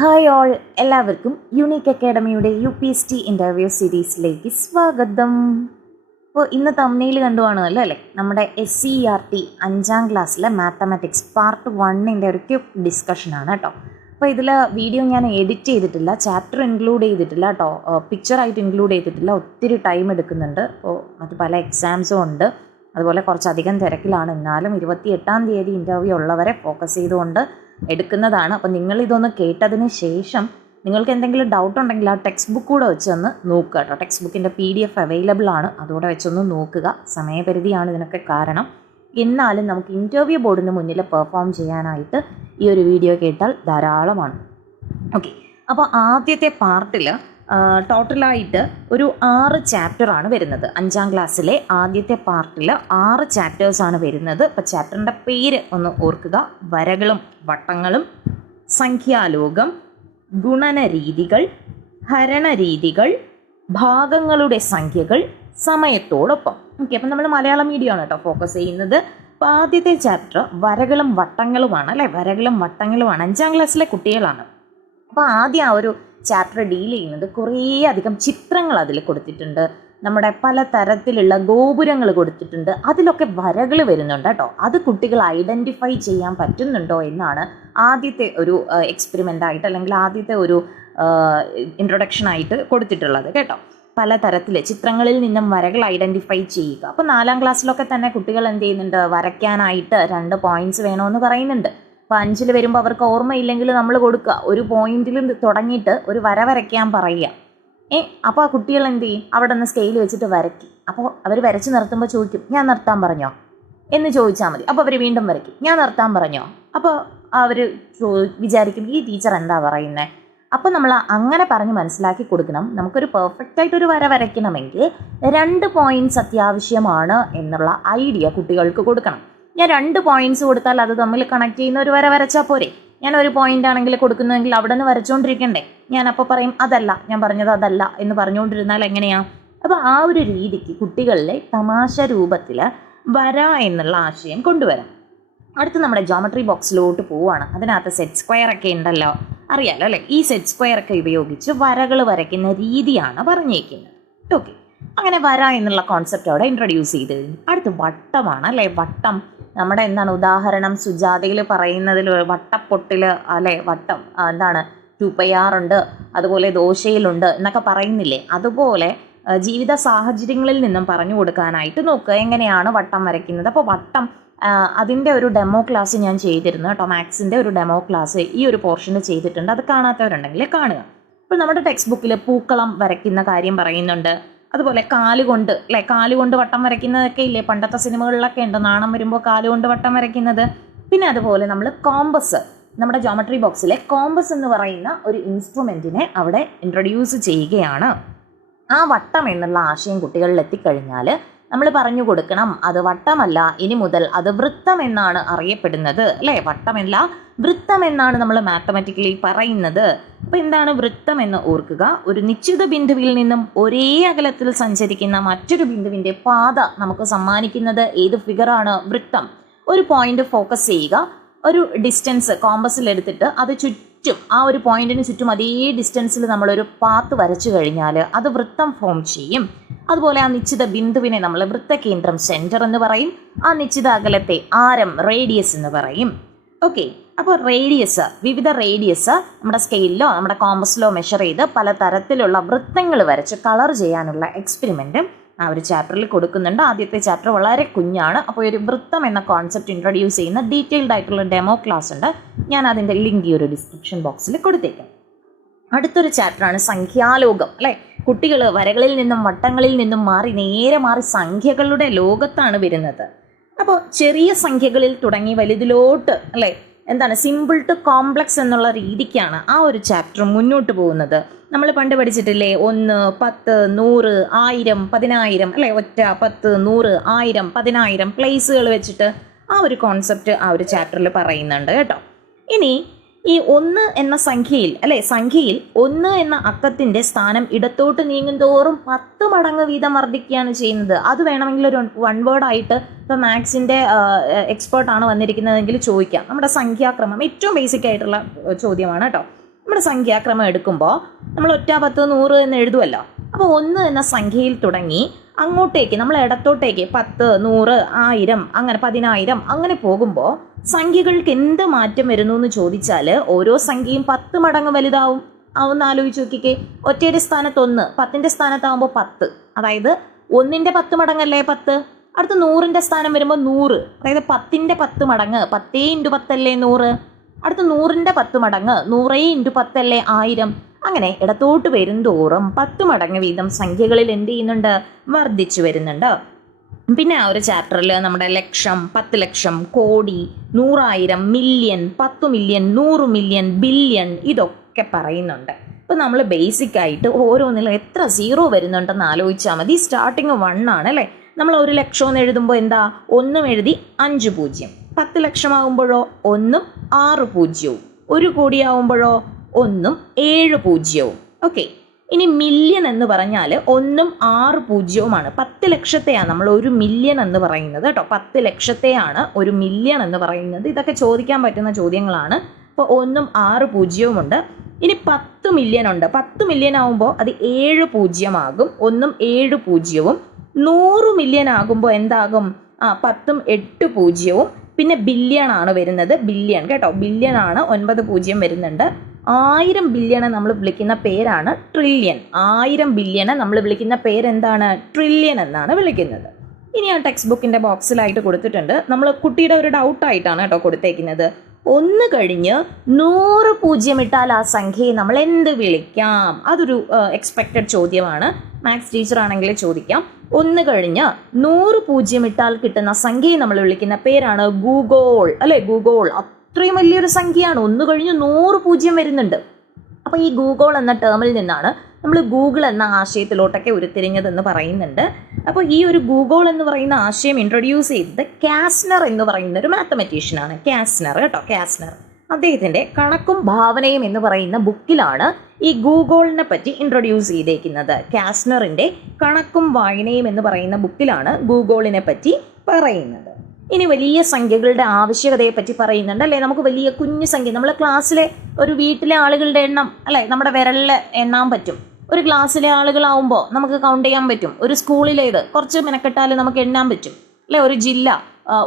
Hi all, എല്ലാവർക്കും unique അക്കാഡമിയുടെ UPSC interview സീരീസിലേക്ക് സ്വാഗതം. അപ്പോൾ ഇന്ന് തമ്മിൽ കണ്ടുകാണുമല്ലോ അല്ലേ, നമ്മുടെ SCERT 5ാം ക്ലാസ്സിലെ മാത്തമാറ്റിക്സ് പാർട്ട് 1ൻ്റെ ഒരു ക്വിക്ക് ഡിസ്കഷനാണ് കേട്ടോ. അപ്പോൾ ഇതിൽ വീഡിയോ ഞാൻ എഡിറ്റ് ചെയ്തിട്ടില്ല, ചാപ്റ്റർ ഇൻക്ലൂഡ് ചെയ്തിട്ടില്ല കേട്ടോ, പിക്ചറായിട്ട് ഇൻക്ലൂഡ് ചെയ്തിട്ടില്ല. ഒത്തിരി ടൈം എടുക്കുന്നുണ്ട്. അപ്പോൾ മറ്റ് പല എക്സാംസും ഉണ്ട്, അതുപോലെ കുറച്ചധികം തിരക്കിലാണ്. എന്നാലും 28ാം തീയതി ഇൻ്റർവ്യൂ ഉള്ളവരെ ഫോക്കസ് ചെയ്തുകൊണ്ട് എടുക്കുന്നതാണ്. അപ്പോൾ നിങ്ങളിതൊന്ന് കേട്ടതിന് ശേഷം നിങ്ങൾക്ക് എന്തെങ്കിലും ഡൗട്ട് ഉണ്ടെങ്കിൽ ആ ടെക്സ്റ്റ് ബുക്ക് കൂടെ വെച്ചൊന്ന് നോക്കുക കേട്ടോ. ടെക്സ്റ്റ് ബുക്കിൻ്റെ PDF അവൈലബിൾ ആണ്, അതുകൂടെ വെച്ചൊന്ന് നോക്കുക. സമയപരിധിയാണ് ഇതിനൊക്കെ കാരണം. എന്നാലും നമുക്ക് ഇൻ്റർവ്യൂ ബോർഡിന് മുന്നിൽ പെർഫോം ചെയ്യാനായിട്ട് ഈ ഒരു വീഡിയോ കേട്ടാൽ ധാരാളമാണ്. ഓക്കെ, അപ്പോൾ ആദ്യത്തെ പാർട്ടിൽ ടോട്ടലായിട്ട് ഒരു 6 ചാപ്റ്ററാണ് വരുന്നത്. 5ാം ക്ലാസ്സിലെ ആദ്യത്തെ പാർട്ടിൽ 6 ചാപ്റ്റേഴ്സാണ് വരുന്നത്. അപ്പോൾ ചാപ്റ്ററിൻ്റെ പേര് ഒന്ന് ഓർക്കുക: വരകളും വട്ടങ്ങളും, സംഖ്യാലോകം, ഗുണനരീതികൾ, ഹരണരീതികൾ, ഭാഗങ്ങളുടെ സംഖ്യകൾ, സമയത്തോടൊപ്പം. ഓക്കെ, അപ്പം നമ്മൾ മലയാളം മീഡിയമാണ് കേട്ടോ ഫോക്കസ് ചെയ്യുന്നത്. അപ്പോൾ ആദ്യത്തെ ചാപ്റ്റർ വരകളും വട്ടങ്ങളുമാണ് അല്ലേ, വരകളും വട്ടങ്ങളുമാണ്. 5ാം ക്ലാസ്സിലെ കുട്ടികളാണ്. അപ്പോൾ ആദ്യം ആ ഒരു ചാപ്റ്റർ ഡീൽ ചെയ്യുന്നത് കുറേ അധികം ചിത്രങ്ങൾ അതിൽ കൊടുത്തിട്ടുണ്ട്. നമ്മുടെ പല തരത്തിലുള്ള ഗോപുരങ്ങൾ കൊടുത്തിട്ടുണ്ട്, അതിലൊക്കെ വരകൾ വരുന്നുണ്ട് കേട്ടോ. അത് കുട്ടികൾ ഐഡൻറ്റിഫൈ ചെയ്യാൻ പറ്റുന്നുണ്ടോ എന്നാണ് ആദ്യത്തെ ഒരു എക്സ്പെരിമെൻ്റായിട്ട് അല്ലെങ്കിൽ ആദ്യത്തെ ഒരു ഇൻട്രൊഡക്ഷനായിട്ട് കൊടുത്തിട്ടുള്ളത് കേട്ടോ. പല തരത്തിൽ ചിത്രങ്ങളിൽ നിന്നും വരകൾ ഐഡൻറ്റിഫൈ ചെയ്യുക. അപ്പോൾ 4ാം ക്ലാസ്സിലൊക്കെ തന്നെ കുട്ടികൾ എന്ത് ചെയ്യുന്നുണ്ട്, വരയ്ക്കാനായിട്ട് 2 പോയിൻറ്റ്സ് വേണമെന്ന് പറയുന്നുണ്ട്. അപ്പോൾ 5ൽ വരുമ്പോൾ അവർക്ക് ഓർമ്മയില്ലെങ്കിൽ നമ്മൾ കൊടുക്കുക, ഒരു പോയിന്റിൽ തുടങ്ങിയിട്ട് ഒരു വര വരയ്ക്കാൻ പറയുക. അപ്പോൾ ആ കുട്ടികൾ എന്ത് ചെയ്യും, അവിടെ നിന്ന് സ്കെയിൽ വെച്ചിട്ട് വരയ്ക്കും. അപ്പോൾ അവർ വരച്ച് നിർത്തുമ്പോൾ ചോദിക്കും, ഞാൻ നിർത്താൻ പറഞ്ഞോ എന്ന് ചോദിച്ചാൽ മതി. അപ്പോൾ അവർ വീണ്ടും വരയ്ക്കും, ഞാൻ നിർത്താൻ പറഞ്ഞോ. അപ്പോൾ അവർ വിചാരിക്കും, ഈ ടീച്ചർ എന്താ പറയുന്നത്. അപ്പോൾ നമ്മൾ അങ്ങനെ പറഞ്ഞ് മനസ്സിലാക്കി കൊടുക്കണം. നമുക്കൊരു പെർഫെക്റ്റായിട്ടൊരു വര വരയ്ക്കണമെങ്കിൽ 2 പോയിൻറ്റ്സ് അത്യാവശ്യമാണ് എന്നുള്ള ഐഡിയ കുട്ടികൾക്ക് കൊടുക്കണം. ഞാൻ 2 പോയിൻറ്റ്സ് കൊടുത്താൽ അത് തമ്മിൽ കണക്ട് ചെയ്യുന്ന ഒരു വര വരച്ചാൽ പോരെ. ഞാൻ ഒരു പോയിന്റ് ആണെങ്കിൽ കൊടുക്കുന്നുവെങ്കിൽ അവിടെ നിന്ന് വരച്ചുകൊണ്ടിരിക്കണ്ടേ. ഞാൻ അപ്പോൾ പറയും അതല്ല, ഞാൻ പറഞ്ഞത് അതല്ല എന്ന് പറഞ്ഞുകൊണ്ടിരുന്നാൽ എങ്ങനെയാണ്. അപ്പോൾ ആ ഒരു രീതിക്ക് കുട്ടികളിലെ തമാശ രൂപത്തിൽ വര എന്നുള്ള ആശയം കൊണ്ടുവരാം. അടുത്ത് നമ്മുടെ ജോമെട്രി ബോക്സിലോട്ട് പോവുകയാണ്. അതിനകത്ത് സെറ്റ് സ്ക്വയർ ഒക്കെ ഉണ്ടല്ലോ, അറിയാലോ അല്ലേ. ഈ സെറ്റ് സ്ക്വയർ ഒക്കെ ഉപയോഗിച്ച് വരകൾ വരയ്ക്കുന്ന രീതിയാണ് പറഞ്ഞേക്കുന്നത്. ഓക്കെ, അങ്ങനെ വര എന്നുള്ള കോൺസെപ്റ്റ് അവിടെ ഇൻട്രൊഡ്യൂസ് ചെയ്ത് കഴിഞ്ഞു. അടുത്ത് വട്ടമാണ് അല്ലേ. വട്ടം നമ്മുടെ എന്താണ്, ഉദാഹരണം സുജാതയിൽ പറയുന്നതിൽ വട്ടപ്പൊട്ടിൽ അല്ലേ, വട്ടം എന്താണ് 2πr ഉണ്ട്, അതുപോലെ ദോശയിലുണ്ട് എന്നൊക്കെ പറയുന്നില്ലേ. അതുപോലെ ജീവിത സാഹചര്യങ്ങളിൽ നിന്നും പറഞ്ഞു കൊടുക്കാനായിട്ട് നോക്കുക എങ്ങനെയാണ് വട്ടം വരയ്ക്കുന്നത്. അപ്പോൾ വട്ടം അതിൻ്റെ ഒരു ഡെമോ ക്ലാസ് ഞാൻ ചെയ്തിരുന്നു കേട്ടോ. മാത്സിൻ്റെ ഒരു ഡെമോ ക്ലാസ് ഈ ഒരു പോർഷന് ചെയ്തിട്ടുണ്ട്. അത് കാണാത്തവരുണ്ടെങ്കിൽ കാണുക. അപ്പോൾ നമ്മുടെ ടെക്സ്റ്റ് ബുക്കിൽ പൂക്കളം വരയ്ക്കുന്ന കാര്യം പറയുന്നുണ്ട്. അതുപോലെ കാലുകൊണ്ട് അല്ലേ, കാലുകൊണ്ട് വട്ടം വരയ്ക്കുന്നതൊക്കെ ഇല്ലേ, പണ്ടത്തെ സിനിമകളിലൊക്കെ ഉണ്ട്, നാണം വരുമ്പോൾ കാലുകൊണ്ട് വട്ടം വരയ്ക്കുന്നത്. പിന്നെ അതുപോലെ നമ്മൾ കോമ്പസ്, നമ്മുടെ ജോമെട്രി ബോക്സിലെ കോമ്പസ് എന്ന് പറയുന്ന ഒരു ഇൻസ്ട്രുമെൻറ്റിനെ അവിടെ ഇൻട്രൊഡ്യൂസ് ചെയ്യുകയാണ്. ആ വട്ടം എന്നുള്ള ആശയം കുട്ടികളിൽ എത്തിക്കഴിഞ്ഞാൽ നമ്മൾ പറഞ്ഞു കൊടുക്കണം, അത് വട്ടമല്ല, ഇനി മുതൽ അത് വൃത്തം എന്നാണ് അറിയപ്പെടുന്നത് അല്ലേ. വട്ടമല്ല, വൃത്തം എന്നാണ് നമ്മൾ മാത്തമാറ്റിക്കലി പറയുന്നത്. അപ്പോൾ എന്താണ് വൃത്തം എന്ന് ഓർക്കുക: ഒരു നിശ്ചിത ബിന്ദുവിൽ നിന്നും ഒരേ അകലത്തിൽ സഞ്ചരിക്കുന്ന മറ്റൊരു ബിന്ദുവിൻ്റെ പാത നമുക്ക് സമ്മാനിക്കുന്നത് ഏത് ഫിഗറാണ്, വൃത്തം. ഒരു പോയിന്റ് ഫോക്കസ് ചെയ്യുക, ഒരു ഡിസ്റ്റൻസ് കോമ്പസിൽ എടുത്തിട്ട് അത് ചുറ്റും, ആ ഒരു പോയിന്റിന് ചുറ്റും അതേ ഡിസ്റ്റൻസിൽ നമ്മളൊരു പാത്ത് വരച്ചു കഴിഞ്ഞാൽ അത് വൃത്തം ഫോം ചെയ്യും. അതുപോലെ ആ നിശ്ചിത ബിന്ദുവിനെ നമ്മൾ വൃത്തകേന്ദ്രം സെൻറ്റർ എന്ന് പറയും. ആ നിശ്ചിത അകലത്തെ ആരം റേഡിയസ് എന്ന് പറയും. ഓക്കെ, അപ്പോൾ റേഡിയസ്, വിവിധ റേഡിയസ് നമ്മുടെ സ്കെയിലിലോ നമ്മുടെ കോമ്പസിലോ മെഷർ ചെയ്ത് പല തരത്തിലുള്ള വൃത്തങ്ങൾ വരച്ച് കളർ ചെയ്യാനുള്ള എക്സ്പെരിമെൻറ്റും ആ ഒരു ചാപ്റ്ററിൽ കൊടുക്കുന്നുണ്ട്. ആദ്യത്തെ ചാപ്റ്റർ വളരെ കുഞ്ഞാണ്. അപ്പോൾ ഒരു വൃത്തം എന്ന കോൺസെപ്റ്റ് ഇൻട്രൊഡ്യൂസ് ചെയ്യുന്ന ഡീറ്റെയിൽഡ് ആയിട്ടുള്ള ഡെമോ ക്ലാസ് ഉണ്ട്. ഞാൻ അതിൻ്റെ ലിങ്ക് ഈ ഒരു ഡിസ്ക്രിപ്ഷൻ ബോക്സിൽ കൊടുത്തേക്കാം. അടുത്തൊരു ചാപ്റ്ററാണ് സംഖ്യാലോകം അല്ലേ. കുട്ടികൾ വരകളിൽ നിന്നും വട്ടങ്ങളിൽ നിന്നും നേരെ മാറി സംഖ്യകളുടെ ലോകത്താണ് വരുന്നത്. അപ്പോൾ ചെറിയ സംഖ്യകളിൽ തുടങ്ങി വലുതിലോട്ട് അല്ലേ, എന്താണ് സിമ്പിൾ ടു കോംപ്ലക്സ് എന്നുള്ള രീതിക്കാണ് ആ ഒരു ചാപ്റ്റർ മുന്നോട്ട് പോകുന്നത്. നമ്മൾ പണ്ട് പഠിച്ചിട്ടില്ലേ, 1, 10, 100, 1000, 10000 അല്ലേ, 1, 10, 100, 1000, 10000 പ്ലേസുകൾ വെച്ചിട്ട് ആ ഒരു കോൺസെപ്റ്റ് ആ ഒരു ചാപ്റ്ററിൽ പറയുന്നുണ്ട് കേട്ടോ. ഇനി ഈ 1 എന്ന സംഖ്യയിൽ അല്ലേ, സംഖ്യയിൽ 1 എന്ന അക്കത്തിൻ്റെ സ്ഥാനം ഇടത്തോട്ട് നീങ്ങുന്തോറും 10 മടങ്ങ് വീതം വർദ്ധിക്കുകയാണ് ചെയ്യുന്നത്. അത് വേണമെങ്കിൽ ഒരു 1 വേർഡായിട്ട് ഇപ്പോൾ മാത്സിൻ്റെ എക്സ്പേർട്ടാണ് വന്നിരിക്കുന്നതെങ്കിൽ ചോദിക്കാം. നമ്മുടെ സംഖ്യാക്രമം ഏറ്റവും ബേസിക് ആയിട്ടുള്ള ചോദ്യമാണ് കേട്ടോ. നമ്മുടെ സംഖ്യാക്രമം എടുക്കുമ്പോൾ നമ്മൾ ഒറ്റ 10 100 എന്ന് എഴുതുമല്ലോ. അപ്പോൾ 1 എന്ന സംഖ്യയിൽ തുടങ്ങി അങ്ങോട്ടേക്ക് നമ്മൾ ഇടത്തോട്ടേക്ക് 10 100 1000 അങ്ങനെ 10000 അങ്ങനെ പോകുമ്പോൾ സംഖ്യകൾക്ക് എന്ത് മാറ്റം വരുന്നു എന്ന് ചോദിച്ചാൽ ഓരോ സംഖ്യയും 10 മടങ്ങ് വലുതാവും. ഒന്ന് ആലോചിച്ച് നോക്കിക്കേ. ഒറ്റയുടെ സ്ഥാനത്ത് 1, 10ന്റെ സ്ഥാനത്താവുമ്പോൾ 10, അതായത് 1ന്റെ 10 മടങ്ങല്ലേ 10. അടുത്ത് 100ന്റെ സ്ഥാനം വരുമ്പോൾ 100, അതായത് 10ന്റെ 10 മടങ്ങ് 10 × 10 അല്ലേ 100. അടുത്ത് 100ന്റെ 10 മടങ്ങ് 100 × 10 അല്ലേ 1000. അങ്ങനെ ഇടത്തോട്ട് വരുംതോറും 10 മടങ്ങ് വീതം സംഖ്യകളിൽ എന്ത് ചെയ്യുന്നുണ്ട്, വർദ്ധിച്ചു വരുന്നുണ്ട്. പിന്നെ ആ ഒരു ചാപ്റ്ററിൽ നമ്മുടെ ലക്ഷം, 10 ലക്ഷം, കോടി, 100,000, മില്യൺ, 10 മില്യൺ, 100 മില്യൺ, ബില്യൺ ഇതൊക്കെ പറയുന്നുണ്ട്. അപ്പോൾ നമ്മൾ ബേസിക് ആയിട്ട് ഓരോന്നിലും എത്ര സീറോ വരുന്നുണ്ടെന്ന് ആലോചിച്ചാൽ മതി. സ്റ്റാർട്ടിങ് 1 ആണ് അല്ലേ. നമ്മൾ 1 ലക്ഷം എന്ന് എഴുതുമ്പോൾ എന്താ, 1 എഴുതി 5 പൂജ്യം. 10 ലക്ഷമാകുമ്പോഴോ 1 6 പൂജ്യവും. 1 കോടിയാവുമ്പോഴോ 1 7 പൂജ്യവും. ഓക്കെ. ഇനി മില്യൺ എന്ന് പറഞ്ഞാൽ 1 6 പൂജ്യവുമാണ്. 10 ലക്ഷത്തെയാണ് നമ്മൾ 1 മില്യൺ എന്ന് പറയുന്നത് കേട്ടോ. 10 ലക്ഷത്തെയാണ് 1 മില്യൺ എന്ന് പറയുന്നത്. ഇതൊക്കെ ചോദിക്കാൻ പറ്റുന്ന ചോദ്യങ്ങളാണ്. അപ്പോൾ 1 6 പൂജ്യവുമുണ്ട്. ഇനി 10 മില്യൺ ഉണ്ട്. 10 മില്യൺ ആകുമ്പോൾ അത് 7 പൂജ്യമാകും. 1 7 പൂജ്യവും. 100 മില്യൺ ആകുമ്പോൾ എന്താകും, 10 8 പൂജ്യവും. പിന്നെ ബില്യൺ ആണ് വരുന്നത്, ബില്യൺ കേട്ടോ. ബില്യൺ ആണ് 9 പൂജ്യം വരുന്നുണ്ട്. 1000 ബില്യണെ നമ്മൾ വിളിക്കുന്ന പേരാണ് ട്രില്യൺ. 1000 ബില്യണെ നമ്മൾ വിളിക്കുന്ന പേരെന്താണ്, ട്രില്യൺ എന്നാണ് വിളിക്കുന്നത്. ഇനി ആ ടെക്സ്റ്റ് ബുക്കിൻ്റെ ബോക്സിലായിട്ട് കൊടുത്തിട്ടുണ്ട്. നമ്മൾ കുട്ടിയുടെ ഒരു ഡൗട്ടായിട്ടാണ് കേട്ടോ കൊടുത്തേക്കുന്നത്. 1 കഴിഞ്ഞ് 100 പൂജ്യം ഇട്ടാൽ ആ സംഖ്യയെ നമ്മൾ എന്ത് വിളിക്കാം? അതൊരു എക്സ്പെക്റ്റഡ് ചോദ്യമാണ്. മാത്സ് ടീച്ചർ ആണെങ്കിൽ ചോദിക്കാം. 1 കഴിഞ്ഞ് 100 പൂജ്യം ഇട്ടാൽ കിട്ടുന്ന സംഖ്യയെ നമ്മൾ വിളിക്കുന്ന പേരാണ് ഗൂഗോൾ അല്ലേ. ഗൂഗോൾ അത്രയും വലിയൊരു സംഖ്യയാണ്. 1 കഴിഞ്ഞ് 100 പൂജ്യം വരുന്നുണ്ട്. അപ്പോൾ ഈ ഗൂഗോൾ എന്ന ടേമിൽ നിന്നാണ് നമ്മൾ ഗൂഗിൾ എന്ന ആശയത്തിലോട്ടൊക്കെ ഉരുത്തിരിഞ്ഞതെന്ന് പറയുന്നുണ്ട്. അപ്പോൾ ഈ ഒരു ഗൂഗോൾ എന്ന് പറയുന്ന ആശയം ഇൻട്രൊഡ്യൂസ് ചെയ്തത് കാസ്നർ എന്ന് പറയുന്ന ഒരു മാത്തമെറ്റീഷ്യനാണ്. കാസ്നർ കേട്ടോ, കാസ്നർ. അദ്ദേഹത്തിൻ്റെ കണക്കും ഭാവനയും എന്ന് പറയുന്ന ബുക്കിലാണ് ഈ ഗൂഗോളിനെ പറ്റി ഇൻട്രൊഡ്യൂസ് ചെയ്തേക്കുന്നത്. കാസ്നറിൻ്റെ കണക്കും വായനയും എന്ന് പറയുന്ന ബുക്കിലാണ് ഗൂഗോളിനെ പറ്റി പറയുന്നത്. ഇനി വലിയ സംഖ്യകളുടെ ആവശ്യകതയെ പറ്റി പറയുന്നുണ്ട് അല്ലേ. നമുക്ക് വലിയ കുഞ്ഞു സംഖ്യ, നമ്മൾ ക്ലാസ്സിലെ ഒരു വീട്ടിലെ ആളുകളുടെ എണ്ണം അല്ലേ നമ്മുടെ വിരലിൽ എണ്ണാൻ പറ്റും. ഒരു ക്ലാസ്സിലെ ആളുകളാവുമ്പോൾ നമുക്ക് കൗണ്ട് ചെയ്യാൻ പറ്റും. ഒരു സ്കൂളിലേത് കുറച്ച് മെനക്കെട്ടാൽ നമുക്ക് എണ്ണാൻ പറ്റും അല്ലേ. ഒരു ജില്ല,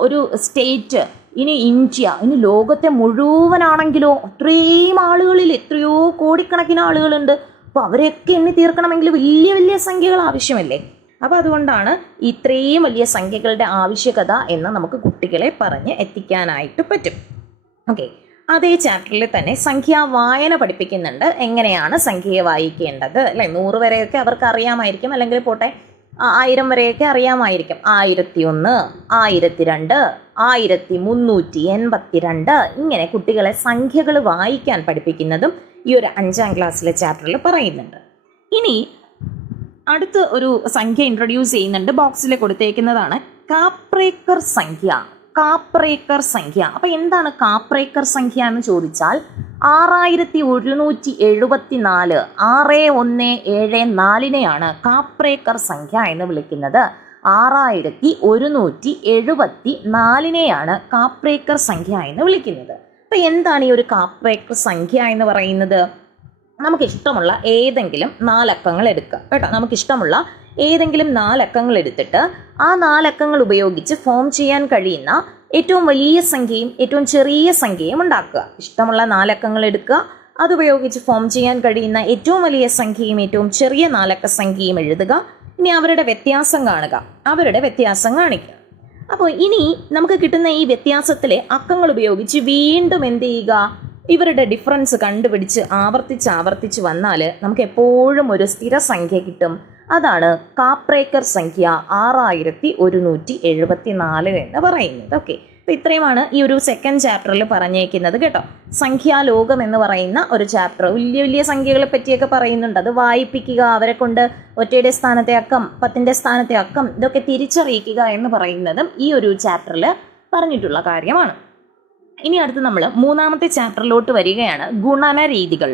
ഒരു സ്റ്റേറ്റ്, ഇനി ഇന്ത്യ, ഇനി ലോകത്തെ മുഴുവനാണെങ്കിലോ അത്രയും ആളുകളിൽ എത്രയോ കോടിക്കണക്കിന് ആളുകളുണ്ട്. അപ്പോൾ അവരെയൊക്കെ എണ്ണി തീർക്കണമെങ്കിൽ വലിയ വലിയ സംഖ്യകൾ ആവശ്യമല്ലേ. അപ്പോൾ അതുകൊണ്ടാണ് ഇത്രയും വലിയ സംഖ്യകളുടെ ആവശ്യകത എന്ന് നമുക്ക് കുട്ടികളെ പറഞ്ഞ് എത്തിക്കാനായിട്ട് പറ്റും. ഓക്കെ. അതേ ചാപ്റ്ററിൽ തന്നെ സംഖ്യാ വായന പഠിപ്പിക്കുന്നുണ്ട്. എങ്ങനെയാണ് സംഖ്യയെ വായിക്കേണ്ടത് അല്ലേ. 100 വരെയൊക്കെ അവർക്ക് അറിയാമായിരിക്കും, അല്ലെങ്കിൽ പോട്ടെ 1000 വരെയൊക്കെ അറിയാമായിരിക്കും. 1001, 1002, 1382 ഇങ്ങനെ കുട്ടികളെ സംഖ്യകൾ വായിക്കാൻ പഠിപ്പിക്കുന്നതും ഈ ഒരു 5ാം ക്ലാസ്സിലെ ചാപ്റ്ററിൽ പറയുന്നുണ്ട്. ഇനി അടുത്ത ഒരു സംഖ്യ ഇൻട്രൊഡ്യൂസ് ചെയ്യുന്നുണ്ട്. ബോക്സിൽ കൊടുത്തേക്കുന്നതാണ് കാപ്രേക്കർ സംഖ്യ. കാപ്രേക്കർ സംഖ്യ. അപ്പോൾ എന്താണ് കാപ്രേക്കർ സംഖ്യ എന്ന് ചോദിച്ചാൽ 6174 6174നെയാണ് കാപ്രേക്കർ സംഖ്യ എന്ന് വിളിക്കുന്നത്. 6174നെയാണ് കാപ്രേക്കർ സംഖ്യ എന്ന് വിളിക്കുന്നത്. അപ്പോൾ എന്താണ് ഈ ഒരു കാപ്രേക്കർ സംഖ്യ എന്ന് പറയുന്നത്? നമുക്കിഷ്ടമുള്ള ഏതെങ്കിലും 4 അക്കങ്ങൾ എടുക്കുക കേട്ടോ. നമുക്കിഷ്ടമുള്ള ഏതെങ്കിലും 4 അക്കങ്ങൾ എടുത്തിട്ട് ആ 4 അക്കങ്ങൾ ഉപയോഗിച്ച് ഫോം ചെയ്യാൻ കഴിയുന്ന ഏറ്റവും വലിയ സംഖ്യയും ഏറ്റവും ചെറിയ സംഖ്യയും ഉണ്ടാക്കുക. ഇഷ്ടമുള്ള 4 അക്കങ്ങൾ എടുക്കുക, അതുപയോഗിച്ച് ഫോം ചെയ്യാൻ കഴിയുന്ന ഏറ്റവും വലിയ സംഖ്യയും ഏറ്റവും ചെറിയ 4 അക്ക സംഖ്യയും എഴുതുക. ഇനി അവരുടെ വ്യത്യാസം കാണുക, അവരുടെ വ്യത്യാസം കാണിക്കുക. അപ്പോൾ ഇനി നമുക്ക് കിട്ടുന്ന ഈ വ്യത്യാസത്തിലെ അക്കങ്ങൾ ഉപയോഗിച്ച് വീണ്ടും എന്ത് ചെയ്യുക, ഇവരുടെ ഡിഫറൻസ് കണ്ടുപിടിച്ച് ആവർത്തിച്ച് വന്നാൽ നമുക്ക് എപ്പോഴും ഒരു സ്ഥിര സംഖ്യ കിട്ടും. അതാണ് കാപ്രേക്കർ സംഖ്യ 6174 എന്ന് പറയുന്നത്. ഓക്കെ. അപ്പോൾ ഇത്രയുമാണ് ഈ ഒരു 2nd ചാപ്റ്ററിൽ പറഞ്ഞേക്കുന്നത് കേട്ടോ. സംഖ്യാലോകം എന്ന് പറയുന്ന ഒരു ചാപ്റ്റർ വലിയ വലിയ സംഖ്യകളെ പറ്റിയൊക്കെ പറയുന്നുണ്ട്. അത് വായിപ്പിക്കുക, അവരെ കൊണ്ട് ഒറ്റയുടെ സ്ഥാനത്തെ അക്കം, 10ന്റെ സ്ഥാനത്തെ അക്കം ഇതൊക്കെ തിരിച്ചറിയിക്കുക എന്ന് പറയുന്നതും ഈ ഒരു ചാപ്റ്ററിൽ പറഞ്ഞിട്ടുള്ള കാര്യമാണ്. ഇനി അടുത്ത് നമ്മൾ 3ാമത്തെ ചാപ്റ്ററിലോട്ട് വരികയാണ്. ഗുണന രീതികൾ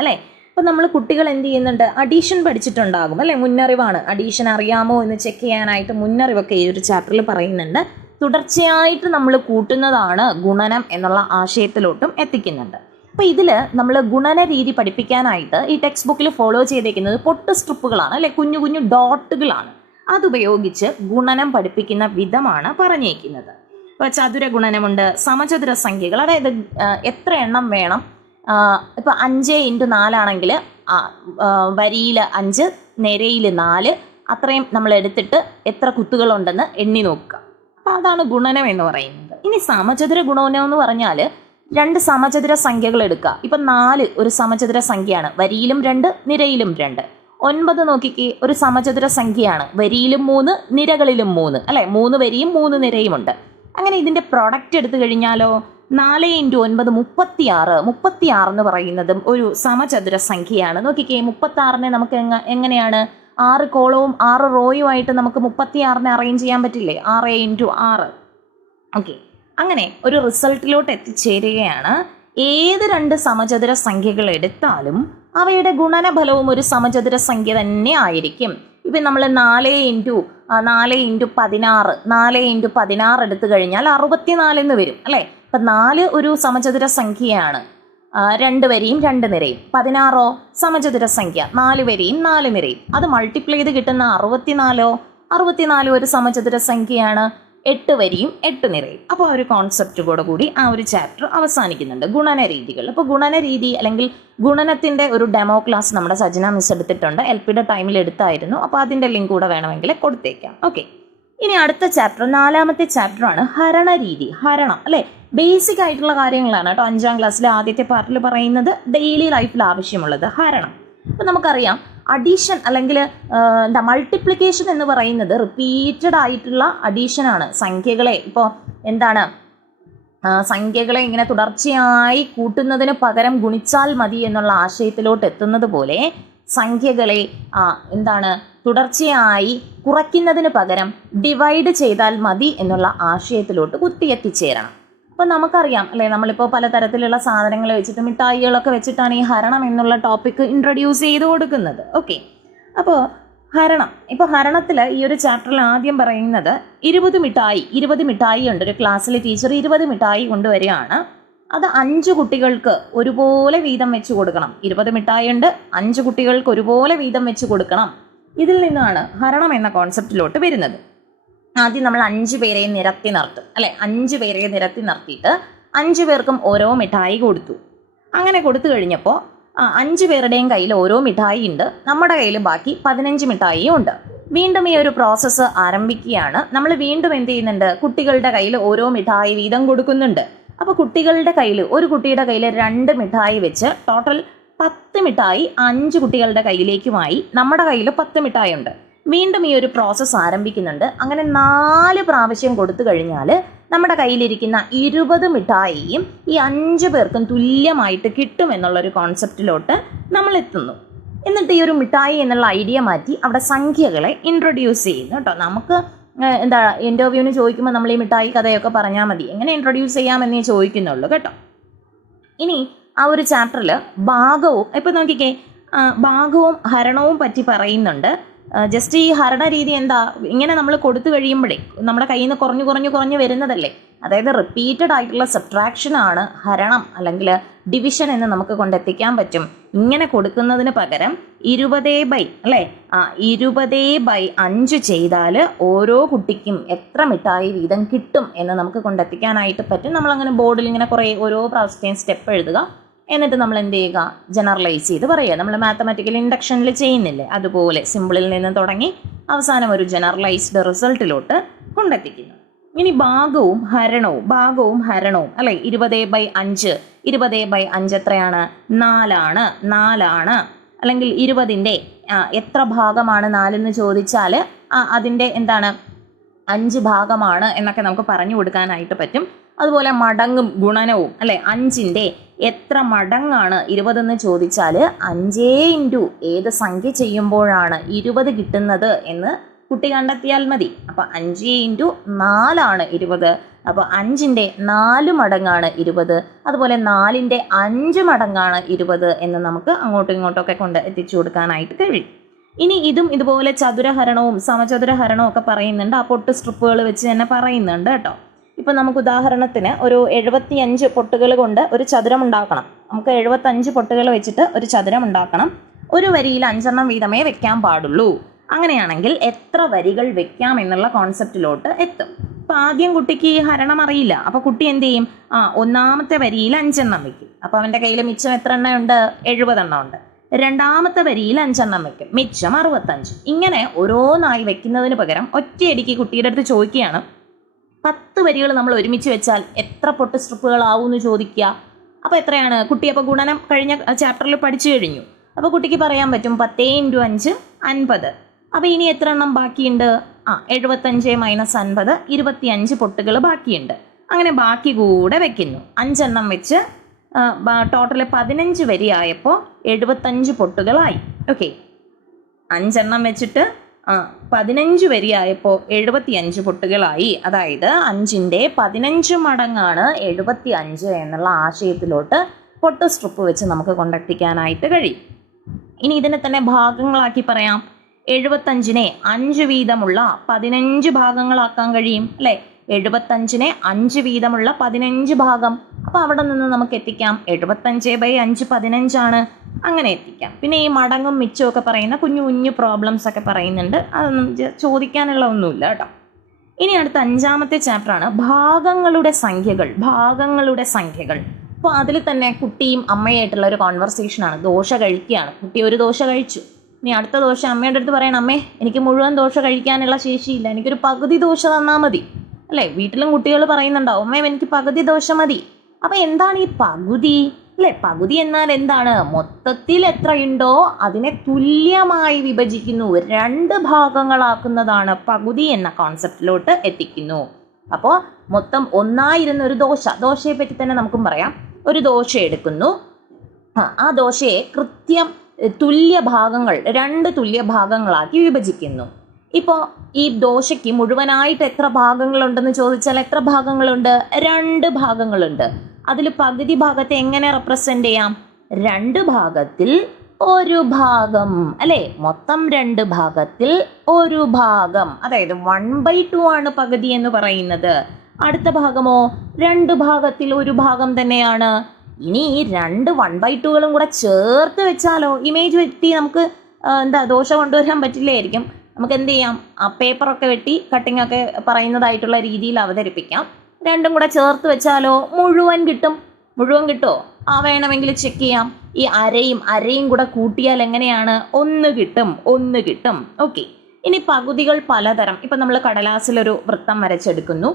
അല്ലേ. അപ്പോൾ നമ്മൾ കുട്ടികൾ എന്ത് ചെയ്യുന്നുണ്ട്, അഡീഷൻ പഠിച്ചിട്ടുണ്ടാകും അല്ലേ. മുന്നറിവാണ്, അഡീഷൻ അറിയാമോ എന്ന് ചെക്ക് ചെയ്യാനായിട്ട് മുന്നറിവൊക്കെ ഈ ഒരു ചാപ്റ്ററിൽ പറയുന്നുണ്ട്. തുടർച്ചയായിട്ട് നമ്മൾ കൂട്ടുന്നതാണ് ഗുണനം എന്നുള്ള ആശയത്തിലോട്ടും എത്തിക്കുന്നുണ്ട്. അപ്പോൾ ഇതിൽ നമ്മൾ ഗുണന രീതി പഠിപ്പിക്കാനായിട്ട് ഈ ടെക്സ്റ്റ് ബുക്കിൽ ഫോളോ ചെയ്തേക്കുന്നത് പൊട്ട് സ്ട്രിപ്പുകളാണ്, അല്ലെ, കുഞ്ഞു കുഞ്ഞു ഡോട്ടുകളാണ്. അതുപയോഗിച്ച് ഗുണനം പഠിപ്പിക്കുന്ന വിധമാണ് പറഞ്ഞേക്കുന്നത്. ഇപ്പോൾ ചതുര ഗുണനമുണ്ട്, സമചതുര സംഖ്യകൾ, അതായത് എത്ര എണ്ണം വേണം. ഇപ്പോൾ 5x4 ആണെങ്കിൽ വരിയിൽ 5, നിരയിൽ 4, അത്രയും നമ്മൾ എടുത്തിട്ട് എത്ര കുത്തുകളുണ്ടെന്ന് എണ്ണി നോക്കുക. അപ്പോൾ അതാണ് ഗുണനം എന്ന് പറയുന്നത്. ഇനി സമചതുര ഗുണനം എന്ന് പറഞ്ഞാൽ 2 സമചതുര സംഖ്യകൾ എടുക്കുക. ഇപ്പം 4 ഒരു സമചതുര സംഖ്യയാണ്, വരിയിലും 2, നിരയിലും 2. 9 നോക്കിക്കേ, ഒരു സമചതുര സംഖ്യയാണ്, വരിയിലും 3, നിരകളിലും 3, അല്ലെ, 3 വരിയും 3 നിരയും ഉണ്ട്. അങ്ങനെ ഇതിൻ്റെ പ്രൊഡക്റ്റ് എടുത്തു കഴിഞ്ഞാലോ 4 × 9 36. 36 എന്ന് പറയുന്നതും ഒരു സമചതുര സംഖ്യയാണ്. നോക്കിക്കേ, 36നെ നമുക്ക് എങ്ങനെയാണ് 6 കോളവും 6 റോയുമായിട്ട് നമുക്ക് 36നെ അറേഞ്ച് ചെയ്യാൻ പറ്റില്ലേ? 6 × 6. ഓക്കെ, അങ്ങനെ ഒരു റിസൾട്ടിലോട്ട് എത്തിച്ചേരുകയാണ്. ഏത് 2 സമചതുര സംഖ്യകൾ എടുത്താലും അവയുടെ ഗുണനഫലവും ഒരു സമചതുര സംഖ്യ തന്നെ ആയിരിക്കും. ഇപ്പം നമ്മൾ 4 × 16 എടുത്തു കഴിഞ്ഞാൽ 64 എന്ന് വരും, അല്ലേ? അപ്പം 4 ഒരു സമചതുര സംഖ്യയാണ്, 2 വരിയും 2 നിരയും. 16 സമചതുര സംഖ്യ, 4 വരിയും 4 നിരയും. അത് മൾട്ടിപ്ലൈ ചെയ്ത് കിട്ടുന്ന 64 ഒരു സമചതുര സംഖ്യയാണ്, 8 വരിയും 8 നിരയും. അപ്പോൾ ഒരു കോൺസെപ്റ്റോട് കൂടി ആ ഒരു ചാപ്റ്റർ അവസാനിക്കുന്നുണ്ട്, ഗുണന രീതികൾ. അപ്പോൾ ഗുണന രീതി അല്ലെങ്കിൽ ഗുണനത്തിൻ്റെ ഒരു ഡെമോ ക്ലാസ് നമ്മുടെ സജന മിസ് എടുത്തിട്ടുണ്ട്, LPയുടെ ടൈമിൽ എടുത്തായിരുന്നു. അപ്പോൾ അതിൻ്റെ ലിങ്ക് കൂടെ വേണമെങ്കിൽ കൊടുത്തേക്കാം. ഓക്കെ, ഇനി അടുത്ത ചാപ്റ്റർ 4ാമത്തെ ചാപ്റ്ററാണ് ഹരണ രീതി. ഹരണം, അല്ലേ, ബേസിക് ആയിട്ടുള്ള കാര്യങ്ങളാണ് കേട്ടോ 5ാം ക്ലാസ്സിലെ ആദ്യത്തെ പാർട്ടിൽ പറയുന്നത്. ഡെയിലി ലൈഫിൽ ആവശ്യമുള്ളത് ഹരണം. അപ്പോൾ നമുക്കറിയാം അഡീഷൻ അല്ലെങ്കിൽ മൾട്ടിപ്ലിക്കേഷൻ എന്ന് പറയുന്നത് റിപ്പീറ്റഡ് ആയിട്ടുള്ള അഡീഷനാണ്. സംഖ്യകളെ ഇപ്പോൾ സംഖ്യകളെ ഇങ്ങനെ തുടർച്ചയായി കൂട്ടുന്നതിന് പകരം ഗുണിച്ചാൽ മതി എന്നുള്ള ആശയത്തിലോട്ട് എത്തുന്നത് പോലെ സംഖ്യകളെ തുടർച്ചയായി കുറയ്ക്കുന്നതിന് പകരം ഡിവൈഡ് ചെയ്താൽ മതി എന്നുള്ള ആശയത്തിലോട്ട് കുത്തിയെത്തിച്ചേരണം. അപ്പോൾ നമുക്കറിയാം, അല്ലേ, നമ്മളിപ്പോൾ പലതരത്തിലുള്ള സാധനങ്ങൾ വെച്ചിട്ട് മിഠായികളൊക്കെ വെച്ചിട്ടാണ് ഈ ഹരണം എന്നുള്ള ടോപ്പിക്ക് ഇൻട്രൊഡ്യൂസ് ചെയ്ത് കൊടുക്കുന്നത്. ഓക്കെ, അപ്പോൾ ഹരണം, ഇപ്പോൾ ഹരണത്തിൽ ഈ ഒരു ചാപ്റ്ററിൽ ആദ്യം പറയുന്നത് 20 മിഠായി ഉണ്ട്. ഒരു ക്ലാസ്സിൽ ടീച്ചർ 20 മിഠായി കൊണ്ടുവരികയാണ്. അത് 5 കുട്ടികൾക്ക് ഒരുപോലെ വീതം വെച്ച് കൊടുക്കണം. 20 മിഠായി ഉണ്ട്, 5 കുട്ടികൾക്ക് ഒരുപോലെ വീതം വെച്ച് കൊടുക്കണം. ഇതിൽ നിന്നാണ് ഹരണം എന്ന കോൺസെപ്റ്റിലോട്ട് വരുന്നത്. ആദ്യം നമ്മൾ 5 പേരെ നിരത്തി നിർത്തും, അല്ലെ, 5 പേരെ നിരത്തി നിർത്തിയിട്ട് 5 പേർക്കും ഓരോ മിഠായി കൊടുത്തു. അങ്ങനെ കൊടുത്തു കഴിഞ്ഞപ്പോൾ 5 പേരുടെയും കയ്യിൽ ഓരോ മിഠായി ഉണ്ട്, നമ്മുടെ കയ്യിൽ ബാക്കി 15 മിഠായിയും ഉണ്ട്. വീണ്ടും ഈ ഒരു പ്രോസസ്സ് ആരംഭിക്കുകയാണ്. നമ്മൾ വീണ്ടും എന്ത് ചെയ്യുന്നുണ്ട്, കുട്ടികളുടെ കയ്യിൽ ഓരോ മിഠായി വീതം കൊടുക്കുന്നുണ്ട്. അപ്പോൾ കുട്ടികളുടെ കയ്യിൽ, ഒരു കുട്ടിയുടെ കയ്യിൽ 2 മിഠായി വെച്ച് ടോട്ടൽ 10 മിഠായി 5 കുട്ടികളുടെ കയ്യിലേക്കുമായി. നമ്മുടെ കയ്യിൽ 10 മിഠായി ഉണ്ട്. വീണ്ടും ഈ ഒരു പ്രോസസ്സ് ആരംഭിക്കുന്നുണ്ട്. അങ്ങനെ 4 പ്രാവശ്യം കൊടുത്തു കഴിഞ്ഞാൽ നമ്മുടെ കയ്യിലിരിക്കുന്ന 20 മിഠായിയും ഈ 5 പേർക്കും തുല്യമായിട്ട് കിട്ടും എന്നുള്ളൊരു കോൺസെപ്റ്റിലോട്ട് നമ്മൾ എത്തുന്നു. എന്നിട്ട് ഈ ഒരു മിഠായി എന്നുള്ള ഐഡിയ മാറ്റി അവിടെ സംഖ്യകളെ ഇൻട്രൊഡ്യൂസ് ചെയ്യുന്നു കേട്ടോ. നമുക്ക് ഇൻ്റർവ്യൂവിന് ചോദിക്കുമ്പോൾ നമ്മൾ ഈ മിഠായി കഥയൊക്കെ പറഞ്ഞാൽ മതി, എങ്ങനെ ഇൻട്രൊഡ്യൂസ് ചെയ്യാമെന്നേ ചോദിക്കുന്നുള്ളൂ കേട്ടോ. ഇനി ആ ഒരു ചാപ്റ്ററിൽ ഭാഗവും, ഇപ്പോൾ നോക്കിക്കേ, ഭാഗവും ഹരണവും പറ്റി പറയുന്നുണ്ട്. ജസ്റ്റ് ഈ ഹരണ രീതി ഇങ്ങനെ നമ്മൾ കൊടുത്തു കഴിയുമ്പോഴേ നമ്മുടെ കയ്യിൽ നിന്ന് കുറഞ്ഞു വരുന്നതല്ലേ. അതായത് റിപ്പീറ്റഡ് ആയിട്ടുള്ള സബ്ട്രാക്ഷൻ ആണ് ഹരണം അല്ലെങ്കിൽ ഡിവിഷൻ എന്ന് നമുക്ക് കൊണ്ടെത്തിക്കാൻ പറ്റും. ഇങ്ങനെ കൊടുക്കുന്നതിന് പകരം 20/5 ചെയ്താൽ ഓരോ കുട്ടിക്കും എത്ര മിഠായി വീതം കിട്ടും എന്ന് നമുക്ക് കൊണ്ടെത്തിക്കാനായിട്ട് പറ്റും. നമ്മളങ്ങനെ ബോർഡിൽ ഇങ്ങനെ ഓരോ പ്രാവശ്യത്തെയും സ്റ്റെപ്പ് എഴുതുക, എന്നിട്ട് നമ്മൾ എന്ത് ചെയ്യുക, ജനറലൈസ് ചെയ്ത് പറയുക. നമ്മൾ മാത്തമാറ്റിക്കൽ ഇൻഡക്ഷനിൽ ചെയ്യുന്നില്ലേ, അതുപോലെ സിമ്പിളിൽ നിന്ന് തുടങ്ങി അവസാനം ഒരു ജനറലൈസ്ഡ് റിസൾട്ടിലോട്ട് കൊണ്ടെത്തിക്കുന്നു. ഇനി ഭാഗവും ഹരണവും അല്ലെ, 20/5 എത്രയാണ്, 4 അല്ലെങ്കിൽ 20ൻ്റെ എത്ര ഭാഗമാണ് 4 എന്ന് ചോദിച്ചാൽ അതിൻ്റെ 5 ഭാഗമാണ് എന്നൊക്കെ നമുക്ക് പറഞ്ഞു കൊടുക്കാനായിട്ട് പറ്റും. അതുപോലെ മടങ്ങും ഗുണനവും, അല്ലെ, 5ൻ്റെ എത്ര മടങ്ങാണ് 20 എന്ന് ചോദിച്ചാൽ 5 × ഏത് സംഖ്യ ചെയ്യുമ്പോഴാണ് 20 കിട്ടുന്നത് എന്ന് കുട്ടി കണ്ടെത്തിയാൽ മതി. അപ്പോൾ 5 × 4 20. അപ്പോൾ 5ൻ്റെ 4 മടങ്ങാണ് 20. അതുപോലെ 4ൻ്റെ 5 മടങ്ങാണ് 20 എന്ന് നമുക്ക് അങ്ങോട്ടും ഇങ്ങോട്ടൊക്കെ കൊണ്ട് എത്തിച്ചു കൊടുക്കാനായിട്ട് കഴിയും. ഇനി ഇതും ഇതുപോലെ ചതുരഹരണവും സമചതുരഹരണവും ഒക്കെ പറയുന്നുണ്ട്. ആ പൊട്ട് സ്ട്രിപ്പുകൾ വെച്ച് തന്നെ പറയുന്നുണ്ട് കേട്ടോ. ഇപ്പം നമുക്ക് ഉദാഹരണത്തിന് ഒരു 75 പൊട്ടുകൾ കൊണ്ട് ഒരു ചതുരം ഉണ്ടാക്കണം. നമുക്ക് 75 പൊട്ടുകൾ വെച്ചിട്ട് ഒരു ചതുരം ഉണ്ടാക്കണം. ഒരു വരിയിൽ 5 വീതമേ വെക്കാൻ പാടുള്ളൂ. അങ്ങനെയാണെങ്കിൽ എത്ര വരികൾ വെക്കാം എന്നുള്ള കോൺസെപ്റ്റിലോട്ട് എത്തും. അപ്പോൾ ആദ്യം കുട്ടിക്ക് ഈ ഹരണം അറിയില്ല. അപ്പോൾ കുട്ടി എന്ത് ചെയ്യും? ഒന്നാമത്തെ വരിയിൽ 5 വെക്കും. അപ്പോൾ അവൻ്റെ കയ്യിൽ മിച്ചം എത്ര എണ്ണം ഉണ്ട്? 70 ഉണ്ട്. രണ്ടാമത്തെ വരിയിൽ 5 വെക്കും, മിച്ചം 65. ഇങ്ങനെ ഓരോന്നായി വെക്കുന്നതിന് പകരം ഒറ്റയടിക്ക് കുട്ടിയുടെ അടുത്ത് ചോദിക്കുകയാണ്, 10 വരികൾ നമ്മൾ ഒരുമിച്ച് വെച്ചാൽ എത്ര പൊട്ട് സ്ട്രിപ്പുകളാവും എന്ന് ചോദിക്കുക. അപ്പോൾ എത്രയാണ് കുട്ടി? അപ്പോൾ ഗുണനം കഴിഞ്ഞ ചാപ്റ്ററിൽ പഠിച്ചു കഴിഞ്ഞു. അപ്പോൾ കുട്ടിക്ക് പറയാൻ പറ്റും 10 × 5 50. അപ്പോൾ ഇനി എത്ര എണ്ണം ബാക്കിയുണ്ട്? 75 - 50 25 പൊട്ടുകൾ ബാക്കിയുണ്ട്. അങ്ങനെ ബാക്കി കൂടെ വെക്കുന്നു. 5 വെച്ച് ടോട്ടൽ 15 വരിയായപ്പോൾ 75 പൊട്ടുകളായി. ഓക്കെ, 5 വെച്ചിട്ട് 15 വരിയായപ്പോൾ 75 പൊട്ടുകളായി. അതായത് 5ന്റെ 15 മടങ്ങാണ് 75 എന്നുള്ള ആശയത്തിലോട്ട് പൊട്ട് സ്ട്രിപ്പ് വെച്ച് നമുക്ക് കൊണ്ടെത്തിക്കാനായിട്ട് കഴിയും. ഇനി ഇതിനെ തന്നെ ഭാഗങ്ങളാക്കി പറയാം. 75നെ 5 വീതമുള്ള 15 ഭാഗങ്ങളാക്കാൻ കഴിയും അല്ലേ? 75നെ 5 വീതമുള്ള 15 ഭാഗം. അപ്പോൾ അവിടെ നിന്ന് നമുക്ക് എത്തിക്കാം 75/5 15 അങ്ങനെ എത്തിക്കാം. പിന്നെ ഈ മടങ്ങും മിച്ചവും ഒക്കെ പറയുന്ന കുഞ്ഞു കുഞ്ഞു പ്രോബ്ലംസ് ഒക്കെ പറയുന്നുണ്ട്. അതൊന്നും ചോദിക്കാനുള്ള ഒന്നുമില്ല കേട്ടോ. ഇനി അടുത്ത 5ാമത്തെ ചാപ്റ്ററാണ് ഭാഗങ്ങളുടെ സംഖ്യകൾ. ഭാഗങ്ങളുടെ സംഖ്യകൾ. അപ്പോൾ അതിൽ തന്നെ കുട്ടിയും അമ്മയായിട്ടുള്ള ഒരു കോൺവെർസേഷനാണ്. ദോശ കഴിക്കുകയാണ്. കുട്ടി ഒരു ദോശ കഴിച്ചു. ഇനി അടുത്ത ദോശ അമ്മയുടെ അടുത്ത് പറയണം, അമ്മേ എനിക്ക് മുഴുവൻ ദോശ കഴിക്കാനുള്ള ശേഷിയില്ല, എനിക്കൊരു പകുതി ദോശ തന്നാൽ മതി അല്ലേ? വീട്ടിലും കുട്ടികൾ പറയുന്നുണ്ടാവും, അമ്മേ എനിക്ക് പകുതി ദോശ മതി. അപ്പം എന്താണ് ഈ പകുതി അല്ലേ? പകുതി എന്നാൽ എന്താണ്? മൊത്തത്തിൽ എത്രയുണ്ടോ അതിനെ തുല്യമായി വിഭജിക്കുന്നു, 2 ഭാഗങ്ങളാക്കുന്നതാണ് പകുതി എന്ന കോൺസെപ്റ്റിലോട്ട് എത്തിക്കുന്നു. അപ്പോൾ മൊത്തം ഒന്നായിരുന്ന ഒരു ദോശയെ പറ്റി തന്നെ നമുക്കും പറയാം. ഒരു ദോശ എടുക്കുന്നു, ആ ദോശയെ കൃത്യം തുല്യ ഭാഗങ്ങൾ 2 തുല്യ ഭാഗങ്ങളാക്കി വിഭജിക്കുന്നു. ഇപ്പോൾ ഈ ദോശയ്ക്ക് മുഴുവനായിട്ട് എത്ര ഭാഗങ്ങളുണ്ടെന്ന് ചോദിച്ചാൽ എത്ര ഭാഗങ്ങളുണ്ട്? 2 ഭാഗങ്ങളുണ്ട്. അതിൽ പകുതി ഭാഗത്തെ എങ്ങനെ റെപ്രസെൻ്റ് ചെയ്യാം? 2 ഭാഗത്തിൽ 1 ഭാഗം അല്ലേ? മൊത്തം 2 ഭാഗത്തിൽ 1 ഭാഗം, അതായത് 1/2 ആണ് പകുതി എന്ന് പറയുന്നത്. അടുത്ത ഭാഗമോ 2 ഭാഗത്തിൽ 1 ഭാഗം തന്നെയാണ്. ഇനി ഈ 2 1/2കളും കൂടെ ചേർത്ത് വെച്ചാലോ? ഇമേജ് വെട്ടി നമുക്ക് ദോശ കൊണ്ടുവരാൻ പറ്റില്ലായിരിക്കും. നമുക്ക് എന്ത് ചെയ്യാം? പേപ്പറൊക്കെ വെട്ടി കട്ടിംഗ് ഒക്കെ പറയുന്നതായിട്ടുള്ള രീതിയിൽ അവതരിപ്പിക്കാം. 2ഉം കൂടെ ചേർത്ത് വെച്ചാലോ മുഴുവൻ കിട്ടും. മുഴുവൻ കിട്ടുമോ? വേണമെങ്കിൽ ചെക്ക് ചെയ്യാം. ഈ അരയും കൂടെ കൂട്ടിയാൽ എങ്ങനെയാണ്? 1 കിട്ടും. 1 കിട്ടും. ഓക്കെ. ഇനി പകുതികൾ പലതരം. ഇപ്പം നമ്മൾ കടലാസിലൊരു വൃത്തം വരച്ചെടുക്കുന്നു,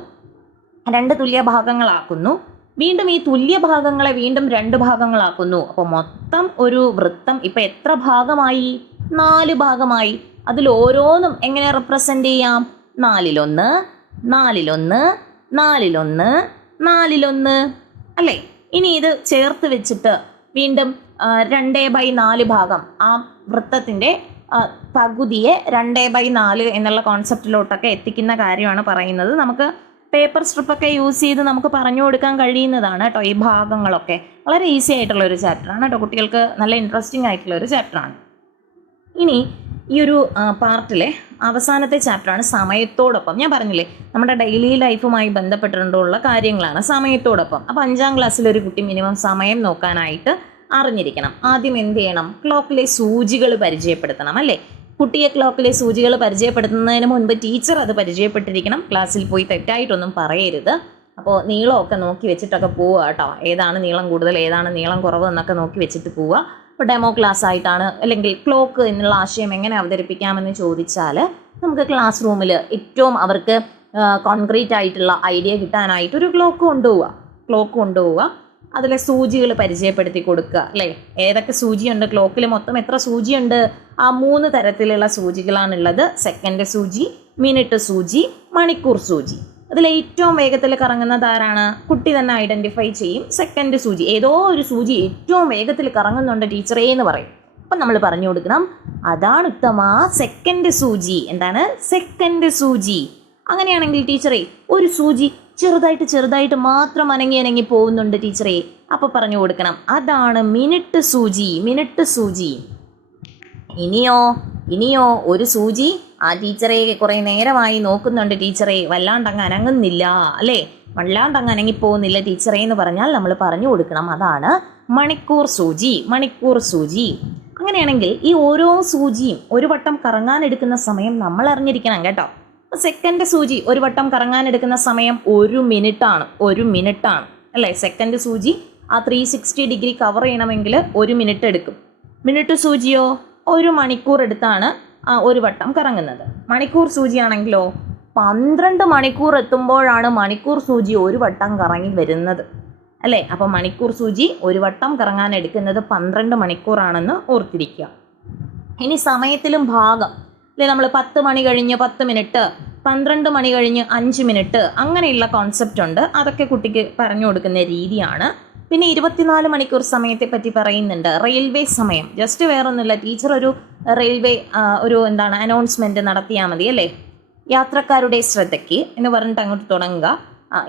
2 തുല്യ ഭാഗങ്ങളാക്കുന്നു, വീണ്ടും ഈ തുല്യ ഭാഗങ്ങളെ വീണ്ടും 2 ഭാഗങ്ങളാക്കുന്നു. അപ്പോൾ മൊത്തം ഒരു വൃത്തം ഇപ്പം എത്ര ഭാഗമായി? 4 ഭാഗമായി. അതിൽ ഓരോന്നും എങ്ങനെ റെപ്രസെൻ്റ് ചെയ്യാം? 4-1 4-1 4-1 4-1 അല്ലേ? ഇനി ഇത് ചേർത്ത് വെച്ചിട്ട് വീണ്ടും 2/4 ഭാഗം, ആ വൃത്തത്തിൻ്റെ പകുതിയെ 2/4 എന്നുള്ള കോൺസെപ്റ്റിലോട്ടൊക്കെ എത്തിക്കുന്ന കാര്യമാണ് പറയുന്നത്. നമുക്ക് പേപ്പർ സ്ട്രിപ്പൊക്കെ യൂസ് ചെയ്ത് നമുക്ക് പറഞ്ഞു കൊടുക്കാൻ കഴിയുന്നതാണ് കേട്ടോ. ഈ ഭാഗങ്ങളൊക്കെ വളരെ ഈസി ആയിട്ടുള്ള ഒരു ചാപ്റ്ററാണ് കേട്ടോ. കുട്ടികൾക്ക് നല്ല ഇൻട്രസ്റ്റിംഗ് ആയിട്ടുള്ള ഒരു ചാപ്റ്ററാണ്. ഇനി ഈ ഒരു പാർട്ടിലെ അവസാനത്തെ ചാപ്റ്ററാണ് സമയത്തോടൊപ്പം. ഞാൻ പറഞ്ഞില്ലേ നമ്മുടെ ഡെയിലി ലൈഫുമായി ബന്ധപ്പെട്ടുള്ള കാര്യങ്ങളാണ് സമയത്തോടൊപ്പം. അപ്പോൾ 5ാം ക്ലാസ്സിലൊരു കുട്ടി മിനിമം സമയം നോക്കാനായിട്ട് അറിഞ്ഞിരിക്കണം. ആദ്യം എന്ത് ചെയ്യണം? ക്ലോക്കിലെ സൂചികൾ പരിചയപ്പെടുത്തണം അല്ലേ? കുട്ടിയെ ക്ലോക്കിലെ സൂചികൾ പരിചയപ്പെടുത്തുന്നതിന് മുൻപ് ടീച്ചർ അത് പരിചയപ്പെട്ടിരിക്കണം. ക്ലാസ്സിൽ പോയി തെറ്റായിട്ടൊന്നും പറയരുത്. അപ്പോൾ നീളമൊക്കെ നോക്കി വെച്ചിട്ടൊക്കെ പോവുക കേട്ടോ. ഏതാണ് നീളം കൂടുതൽ ഏതാണ് നീളം കുറവ് എന്നൊക്കെ നോക്കി വെച്ചിട്ട് പോവുക. ഇപ്പോൾ ഡെമോ ക്ലാസ് ആയിട്ടാണ് അല്ലെങ്കിൽ ക്ലോക്ക് എന്നുള്ള ആശയം എങ്ങനെ അവതരിപ്പിക്കാമെന്ന് ചോദിച്ചാൽ നമുക്ക് ക്ലാസ് റൂമിൽ ഏറ്റവും അവർക്ക് കോൺക്രീറ്റ് ആയിട്ടുള്ള ഐഡിയ കിട്ടാനായിട്ടൊരു ക്ലോക്ക് കൊണ്ടുപോവുക. അതിലെ സൂചികൾ പരിചയപ്പെടുത്തി കൊടുക്കുക അല്ലേ? ഏതൊക്കെ സൂചിയുണ്ട് ക്ലോക്കിൽ? മൊത്തം എത്ര സൂചിയുണ്ട്? 3 തരത്തിലുള്ള സൂചികളാണുള്ളത്. സെക്കൻഡ് സൂചി, മിനിറ്റ് സൂചി, മണിക്കൂർ സൂചി. അതിൽ ഏറ്റവും വേഗത്തിൽ കറങ്ങുന്നത് ആരാണ്? കുട്ടി തന്നെ ഐഡൻറ്റിഫൈ ചെയ്യും. സെക്കൻഡ് സൂചി, ഏതോ ഒരു സൂചി ഏറ്റവും വേഗത്തിൽ കറങ്ങുന്നുണ്ട് ടീച്ചറേ എന്ന് പറയും. അപ്പം നമ്മൾ പറഞ്ഞു കൊടുക്കണം, അതാണ് ഉത്തമ സെക്കൻഡ് സൂചി. എന്താണ് സെക്കൻഡ് സൂചി? അങ്ങനെയാണെങ്കിൽ ടീച്ചറേ ഒരു സൂചി ചെറുതായിട്ട് മാത്രം അനങ്ങി പോകുന്നുണ്ട് ടീച്ചറേ. അപ്പോൾ പറഞ്ഞു കൊടുക്കണം, അതാണ് മിനിറ്റ് സൂചി. ഇനിയോ ഇനിയോ ഒരു സൂചി ആ ടീച്ചറെ കുറേ നേരമായി നോക്കുന്നുണ്ട്, ടീച്ചറെ വല്ലാണ്ടങ്ങ് അനങ്ങുന്നില്ല അല്ലേ, വല്ലാണ്ടങ്ങ് അനങ്ങിപ്പോകുന്നില്ല ടീച്ചറെ എന്ന് പറഞ്ഞാൽ നമ്മൾ പറഞ്ഞു കൊടുക്കണം. അതാണ് മണിക്കൂർ സൂചി. മണിക്കൂർ സൂചി. അങ്ങനെയാണെങ്കിൽ ഈ ഓരോ സൂചിയും ഒരു വട്ടം കറങ്ങാൻ എടുക്കുന്ന സമയം നമ്മൾ അറിഞ്ഞിരിക്കണം കേട്ടോ. സെക്കൻഡ് സൂചി ഒരു വട്ടം കറങ്ങാൻ എടുക്കുന്ന സമയം 1 മിനിറ്റാണ്. 1 മിനിറ്റാണ് അല്ലേ. സെക്കൻഡ് സൂചി ആ 360 ഡിഗ്രി കവർ ചെയ്യണമെങ്കിൽ 1 മിനിറ്റ് എടുക്കും. മിനിറ്റ് സൂചിയോ 1 മണിക്കൂർ എടുത്താണ് ഒരു വട്ടം കറങ്ങുന്നത്. മണിക്കൂർ സൂചിയാണെങ്കിലോ 12 മണിക്കൂർ എത്തുമ്പോഴാണ് മണിക്കൂർ സൂചി ഒരു വട്ടം കറങ്ങി വരുന്നത് അല്ലേ. അപ്പം മണിക്കൂർ സൂചി ഒരു വട്ടം കറങ്ങാൻ എടുക്കുന്നത് 12 മണിക്കൂറാണെന്ന് ഓർത്തിരിക്കുക. ഇനി സമയത്തിലും ഭാഗം അല്ലേ, നമ്മൾ 10 മണി കഴിഞ്ഞ് 10 മിനിറ്റ്, 12 മണി കഴിഞ്ഞ് 5 മിനിറ്റ്, അങ്ങനെയുള്ള കോൺസെപ്റ്റ് ഉണ്ട്. അതൊക്കെ കുട്ടിക്ക് പറഞ്ഞു കൊടുക്കുന്ന രീതിയാണ്. പിന്നെ 24 മണിക്കൂർ സമയത്തെ പറ്റി പറയുന്നുണ്ട്. റെയിൽവേ സമയം ജസ്റ്റ് വേറൊന്നുമില്ല, ടീച്ചർ ഒരു റെയിൽവേ അനൗൺസ്മെന്റ് നടത്തിയാൽ മതി അല്ലേ. യാത്രക്കാരുടെ ശ്രദ്ധയ്ക്ക് എന്ന് പറഞ്ഞിട്ട് അങ്ങോട്ട് തുടങ്ങുക.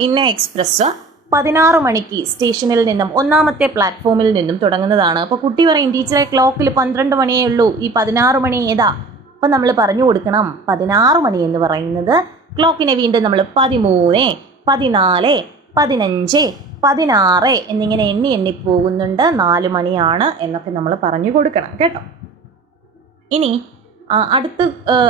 ഇന്ന എക്സ്പ്രസ് 16 മണിക്ക് സ്റ്റേഷനിൽ നിന്നും 1ാമത്തെ പ്ലാറ്റ്ഫോമിൽ നിന്നും തുടങ്ങുന്നതാണ്. അപ്പോൾ കുട്ടി പറയും, ടീച്ചറെ ക്ലോക്കിൽ 12 മണിയേ ഉള്ളൂ, ഈ 16 മണി ഏതാ? അപ്പം നമ്മൾ പറഞ്ഞു കൊടുക്കണം 16 മണി എന്ന് പറയുന്നത് ക്ലോക്കിനെ വീണ്ടും നമ്മൾ 13, 14, 15, 16 എന്നിങ്ങനെ എണ്ണി പോകുന്നുണ്ട്. 4 മണിയാണ് എന്നൊക്കെ നമ്മൾ പറഞ്ഞു കൊടുക്കണം കേട്ടോ. ഇനി അടുത്ത്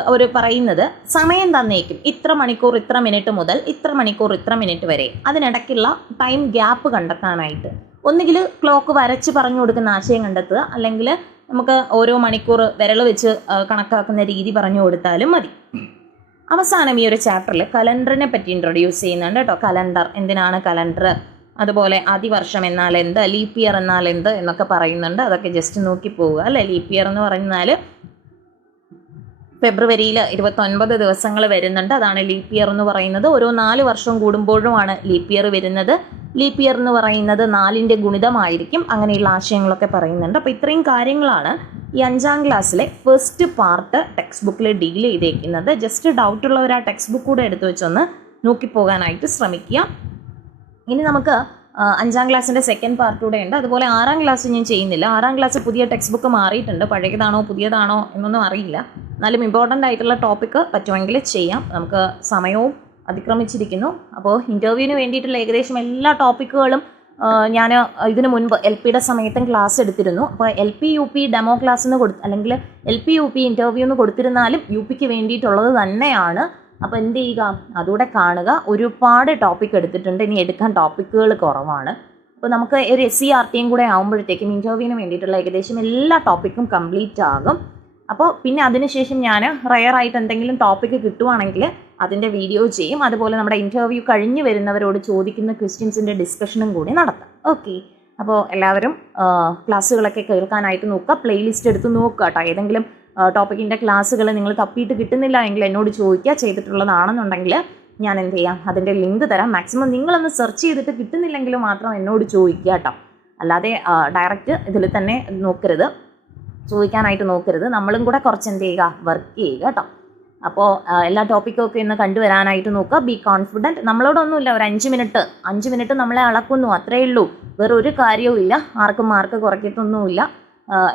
അവർ പറയുന്നത് സമയം തന്നേക്കും, ഇത്ര മണിക്കൂർ ഇത്ര മിനിറ്റ് മുതൽ ഇത്ര മണിക്കൂർ ഇത്ര മിനിറ്റ് വരെ. അതിനിടയ്ക്കുള്ള ടൈം ഗ്യാപ്പ് കണ്ടെത്താനായിട്ട് ഒന്നുകിൽ ക്ലോക്ക് വരച്ച് പറഞ്ഞു കൊടുക്കുന്ന ആശയം കണ്ടെത്തുക, അല്ലെങ്കിൽ നമുക്ക് ഓരോ മണിക്കൂർ വിരൽ വെച്ച് കണക്കാക്കുന്ന രീതി പറഞ്ഞു കൊടുത്താലും മതി. അവസാനം ഈ ഒരു ചാപ്റ്ററിൽ കലണ്ടറിനെ പറ്റി ഇൻട്രൊഡ്യൂസ് ചെയ്യുന്നുണ്ട് കേട്ടോ. കലണ്ടർ, എന്തിനാണ് കലണ്ടർ, അതുപോലെ അതിവർഷം എന്നാൽ എന്ത്, ലീപ്പ് ഇയർ എന്നാൽ എന്ത് എന്നൊക്കെ പറയുന്നുണ്ട്. അതൊക്കെ ജസ്റ്റ് നോക്കി പോവുക അല്ലേ. ലീപ്പ് ഇയർ എന്ന് പറഞ്ഞാൽ ഫെബ്രുവരിയിൽ 29 ദിവസങ്ങൾ വരുന്നുണ്ട്, അതാണ് ലീപ്പ് ഇയർ എന്ന് പറയുന്നത്. ഓരോ 4 വർഷം കൂടുമ്പോഴുമാണ് ലീപ്പ് ഇയർ വരുന്നത്. ലീപ്പ് ഇയർ എന്ന് പറയുന്നത് 4ന്റെ ഗുണിതമായിരിക്കും. അങ്ങനെയുള്ള ആശയങ്ങളൊക്കെ പറയുന്നുണ്ട്. അപ്പോൾ ഇത്രയും കാര്യങ്ങളാണ് ഈ 5ാം ക്ലാസ്സിലെ ഫസ്റ്റ് പാർട്ട് ടെക്സ്റ്റ് ബുക്കിൽ ഡീൽ ചെയ്തേക്കുന്നത്. ജസ്റ്റ് ഡൗട്ടുള്ളവർ ആ ടെക്സ്റ്റ് ബുക്ക് കൂടെ എടുത്തു വെച്ചൊന്ന് നോക്കിപ്പോകാനായിട്ട് ശ്രമിക്കുക. ഇനി നമുക്ക് 5ാം ക്ലാസ്സിൻ്റെ സെക്കൻഡ് പാർട്ട് കൂടെ ഉണ്ട്. അതുപോലെ 6ാം ക്ലാസ് ഞാൻ ചെയ്യുന്നില്ല. 6ാം ക്ലാസ് പുതിയ ടെക്സ്റ്റ് ബുക്ക് മാറിയിട്ടുണ്ട്, പഴയതാണോ പുതിയതാണോ എന്നൊന്നും അറിയില്ല. എന്നാലും ഇമ്പോർട്ടൻ്റ് ആയിട്ടുള്ള ടോപ്പിക്ക് പറ്റുമെങ്കിൽ ചെയ്യാം. നമുക്ക് സമയവും അതിക്രമിച്ചിരിക്കുന്നു. അപ്പോൾ ഇൻ്റർവ്യൂവിന് വേണ്ടിയിട്ടുള്ള ഏകദേശം എല്ലാ ടോപ്പിക്കുകളും ഞാൻ ഇതിനു മുൻപ് LP സമയത്തും ക്ലാസ് എടുത്തിരുന്നു. അപ്പോൾ LP UP ഡെമോ ക്ലാസ് എന്ന് അല്ലെങ്കിൽ LP UP ഇൻ്റർവ്യൂ എന്ന് കൊടുത്തിരുന്നാലും UPക്ക് വേണ്ടിയിട്ടുള്ളത് തന്നെയാണ്. അപ്പോൾ എന്ത് ചെയ്യുക, അതുകൂടെ കാണുക. ഒരുപാട് ടോപ്പിക് എടുത്തിട്ടുണ്ട്, ഇനി എടുക്കാൻ ടോപ്പിക്കുകൾ കുറവാണ്. അപ്പോൾ നമുക്ക് ഒരു SCRTയും കൂടെ ആകുമ്പോഴത്തേക്കും ഇൻ്റർവ്യൂവിന് വേണ്ടിയിട്ടുള്ള ഏകദേശം എല്ലാ ടോപ്പിക്കും കംപ്ലീറ്റ് ആകും. അപ്പോൾ പിന്നെ അതിനുശേഷം ഞാൻ റയറായിട്ട് എന്തെങ്കിലും ടോപ്പിക്ക് കിട്ടുവാണെങ്കിൽ അതിൻ്റെ വീഡിയോ ചെയ്യും. അതുപോലെ നമ്മുടെ ഇൻ്റർവ്യൂ കഴിഞ്ഞ് വരുന്നവരോട് ചോദിക്കുന്ന ക്വസ്റ്റ്യൻസിൻ്റെ ഡിസ്കഷനും കൂടി നടത്താം. ഓക്കെ, അപ്പോൾ എല്ലാവരും ക്ലാസ്സുകളൊക്കെ കേൾക്കാനായിട്ട് നോക്കുക. പ്ലേലിസ്റ്റ് എടുത്ത് നോക്കുക കേട്ടോ. ഏതെങ്കിലും ടോപ്പിക്കിൻ്റെ ക്ലാസ്സുകൾ നിങ്ങൾ തപ്പിയിട്ട് കിട്ടുന്നില്ല എങ്കിൽ എന്നോട് ചോദിക്കുക. ചെയ്തിട്ടുള്ളതാണെന്നുണ്ടെങ്കിൽ ഞാൻ എന്ത് ചെയ്യാം, അതിൻ്റെ ലിങ്ക് തരാം. മാക്സിമം നിങ്ങളൊന്ന് സെർച്ച് ചെയ്തിട്ട് കിട്ടുന്നില്ലെങ്കിൽ മാത്രം എന്നോട് ചോദിക്കുക കേട്ടോ. അല്ലാതെ ഡയറക്റ്റ് ഇതിൽ തന്നെ ചോദിക്കാനായിട്ട് നോക്കരുത്. നമ്മളും കൂടെ കുറച്ച് എന്ത് ചെയ്യുക, വർക്ക് ചെയ്യുക കേട്ടോ. അപ്പോൾ എല്ലാ ടോപ്പിക്കും ഒക്കെ ഇന്ന് കണ്ടുവരാനായിട്ട് നോക്കുക. Be confident. നമ്മളോടൊന്നുമില്ല, ഒരു 5 മിനിറ്റ് നമ്മളെ അളക്കുന്നു, അത്രയേ ഉള്ളൂ. വേറെ ഒരു കാര്യവും ഇല്ല. ആർക്കും മാർക്ക് കുറയ്ക്കത്തൊന്നുമില്ല.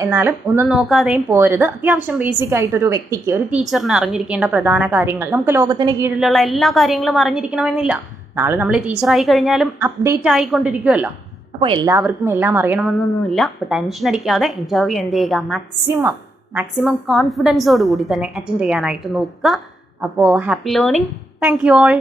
എന്നാലും ഒന്നും നോക്കാതെയും പോരുത്. അത്യാവശ്യം ബേസിക് ആയിട്ടൊരു വ്യക്തിക്ക്, ഒരു ടീച്ചറിന് അറിഞ്ഞിരിക്കേണ്ട പ്രധാന കാര്യങ്ങൾ, നമുക്ക് ലോകത്തിന് കീഴിലുള്ള എല്ലാ കാര്യങ്ങളും അറിഞ്ഞിരിക്കണമെന്നില്ല. നാളെ നമ്മൾ ടീച്ചറായി കഴിഞ്ഞാലും അപ്ഡേറ്റ് ആയിക്കൊണ്ടിരിക്കുമല്ലോ. അപ്പോൾ എല്ലാവർക്കും എല്ലാം അറിയണമെന്നൊന്നുമില്ല. അപ്പോൾ ടെൻഷൻ അടിക്കാതെ ഇൻ്റർവ്യൂ എന്ത് ചെയ്യുക, മാക്സിമം കോൺഫിഡൻസോടുകൂടി തന്നെ അറ്റൻഡ് ചെയ്യാനായിട്ട് നോക്കുക. അപ്പോൾ happy learning. Thank you all.